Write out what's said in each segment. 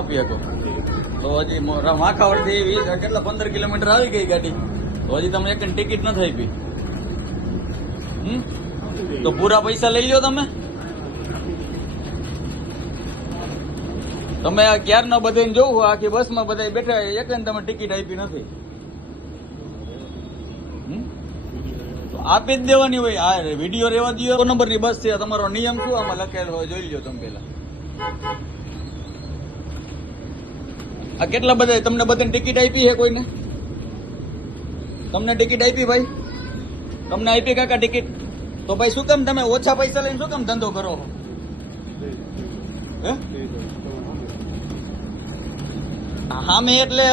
આપી શકો. તો હજી માખાવડથી 20 કેટલા 15 કિલોમીટર આવી ગઈ ગાડી, તો હજી તમે એક ટિકિટ નથી આપી. તો પૂરા પૈસા લઈ લો તમે. તમે આ ક્યારના બધાને જોવું, આખી બસમાં બધા બેઠા, એક તમે ટિકિટ આપી નથી. તો આપી જ દેવાની હોય. આ વિડીયો રેવા દો. નંબરની બસ છે, તમારો નિયમ શું આમાં લખેલો હોય જોઈ લો તમે પેલા. આ કેટલા બધા તમને બધાને ટિકિટ આપી છે કોઈને? તમને ટિકિટ આપી ભાઈ? તમને આપી કાકા ટિકિટ? તો ભાઈ શું કામ તમે ઓછા પૈસા લઈને શું કામ ધંધો કરો? હા મેં એટલે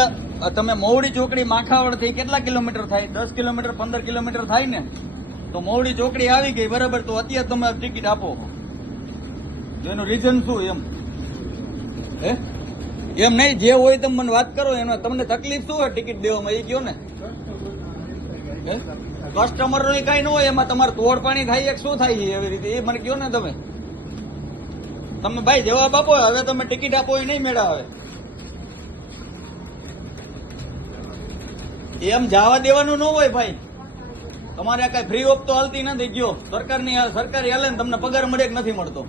તમે મોવડી ચોકડી માખાવડ થી કેટલા કિલોમીટર થાય? 10 કિલોમીટર 15 કિલોમીટર થાય ને. તો મોવડી ચોકડી આવી ગઈ બરાબર, તો અત્યારે તમે ટિકિટ આપો. એનું રીઝન શું એમ? એમ નહીં, જે હોય તમે મને વાત કરો. એમાં તમને તકલીફ શું હોય ટિકિટ દેવામાં એ કયો ને. કસ્ટમર નો કઈ ન હોય, એમાં તમારે તોડ પાણી થાય એક શું થાય એવી રીતે એ મને કયો ને તમે. તમે ભાઈ જવાબ આપો. હવે તમે ટિકિટ આપો એ નહીં મેળા આવે. એમ જવા દેવાનું ન હોય ભાઈ. તમારે કઈ ફ્રી ઓફ તો હાલતી નથી. ગયો સરકારી હાલે ને, તમને પગાર મળે કે નથી મળતો?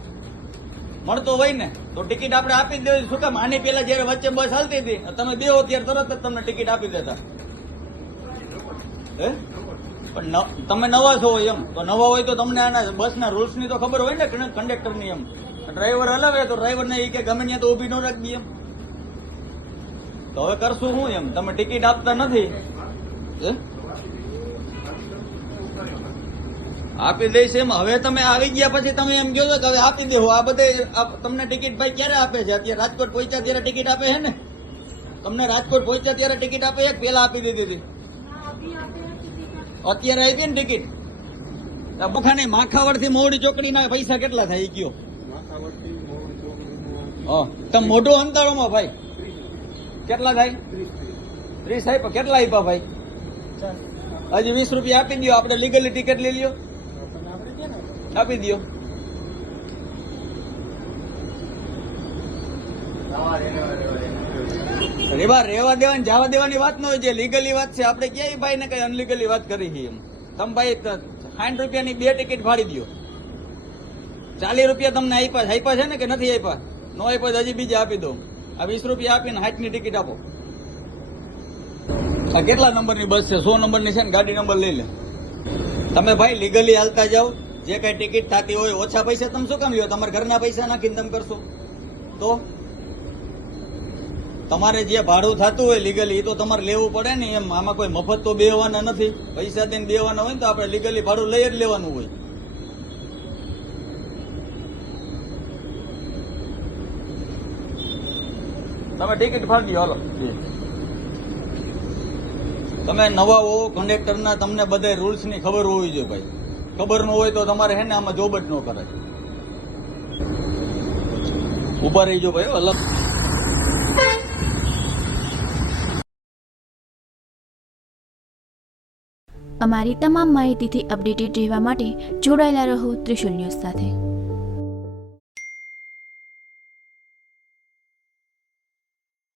મળતો હોય ને તો ટિકિટ આપણે આપી જ દેવી. શું કામ આની પેલા જયારે વચ્ચે બસ હાલતી હતી તમે દેવો ત્યારે તરત જ તમને ટિકિટ આપી દેતા. પણ તમે નવા છો એમ, તો નવા હોય તો તમને આના બસના રૂલ્સ ની તો ખબર હોય ને, કંડક્ટર ની. એમ ડ્રાઈવર હલાવે તો ડ્રાઈવર ને એ કે ગમે ત્યાં તો ઉભી ન રાખી એમ. તો હવે કરશું શું એમ? તમે ટિકિટ આપતા નથી. આપી દઈશ એમ. હવે તમે આવી ગયા પછી તમે એમ કહો છો કે હવે આપી દેવો. આ બધે તમને ટિકિટ ભાઈ ક્યારે આપે છે? અત્યારે રાજકોટ પહોંચ્યા ત્યારે ટિકિટ આપે છે ને? તમને રાજકોટ પહોંચ્યા ત્યારે ટિકિટ આપે છે? પેલા આપી દીધી હતી? અત્યારે આપી ને ટિકિટ. બખાને માખાવડ થી મોવડી ચોકડી ના પૈસા કેટલા થાય કયો? તમે મોઢો અંતાળો માં ભાઈ કેટલા થાય? 30 આપ્યા. કેટલા આપ્યા ભાઈ? હજી 20 રૂપિયા આપી દો. આપણે લીગલી ટિકિટ લઈ લ્યો, આપી દો. રેવા દેવાની જવા દેવાની વાત ન હોય. જે લીગલી વાત છે આપણે ક્યાંય ભાઈ ને કઈ અનલીગલી વાત કરી છે એમ. તમે ભાઈ 60 રૂપિયાની 2 ટિકિટ ફાડી દો. 40 રૂપિયા તમને આપ્યા છે ને કે નથી આપ્યા? નો આપ્યા હજી બીજા આપી દો. આ 20 રૂપિયા આપીને 60 ની ટિકિટ આપો. આ કેટલા નંબરની બસ છે? 100 નંબરની છે ને. ગાડી નંબર લઈ લે. તમે ભાઈ લીગલી હાલતા જાઓ. જે કઈ ટિકિટ થતી હોય ઓછા પૈસા તમે શું કામ લ્યો? તમારા ઘરના પૈસા નાખીને તમે કરશો તો? તમારે જે ભાડું થતું હોય લીગલી એ તો તમારે લેવું પડે ને એમ. આમાં કોઈ મફત તો બેહવાના નથી. પૈસા દઈને બેહવાના હોય ને તો આપણે લીગલી ભાડું લઈ જ લેવાનું હોય. તમે ટિકિટ ફાડી દો. હાલો, તમે નવા હો કંડક્ટરના, તમને બધા રૂલ્સ ની ખબર હોવી જોઈએ ભાઈ. ખબર ન હોય તો તમારે હે ને આમાં જોબ જ ન કરાય. ઉભા રહીજો ભાઈ. અલગ અમારી તમામ માહિતીથી અપડેટેડ રહેવા માટે જોડાયેલા રહો ત્રિશુલ ન્યૂઝ સાથે.